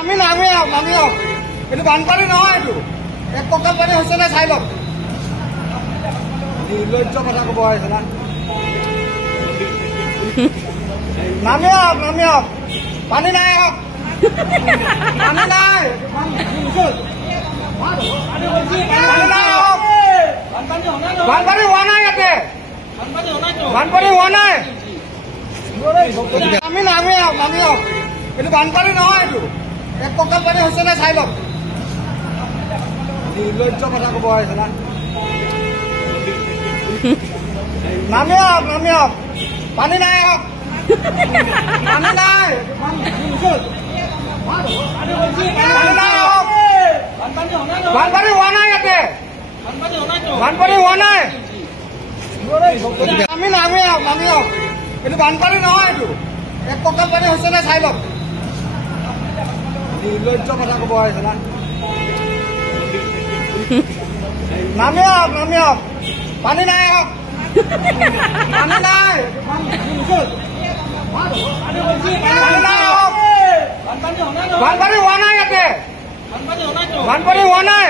আমি নামি আহক এইটো বানপানী নহয়, এইটো এক কঁকাল পানী হৈছে নে চাই লওক। নিৰ্লজ্জ কথা কব আহিছে না। নামি আহক পানী নাই, আহক পানী নাই, বানপানী হোৱা নাই, ইয়াতে বানপানী হোৱা নাই। আমি নামি আহক এইটো বানপানী নহয়, এইটো এক কঁকাল পানী হৈছে নে চাই লওক। নিৰ্লজ্জ কথা কব আহিছে না। নামি আহক পানী নাই, আহক পানী নাই, বানপানী হোৱা নাই, ইয়াতে বানপানী হোৱা নাই। আমি নামি আহক এইটো বানপানী নহয়, এইটো এক কঁকাল পানী হৈছে নে চাই লওক। নিৰ্লজ্জ কথা কব আহিছে না। নামি আহক পানী নাই, আহক পানী নাই, বানপানী হোৱা নাই, ইয়াতে বানপানী হোৱা নাই।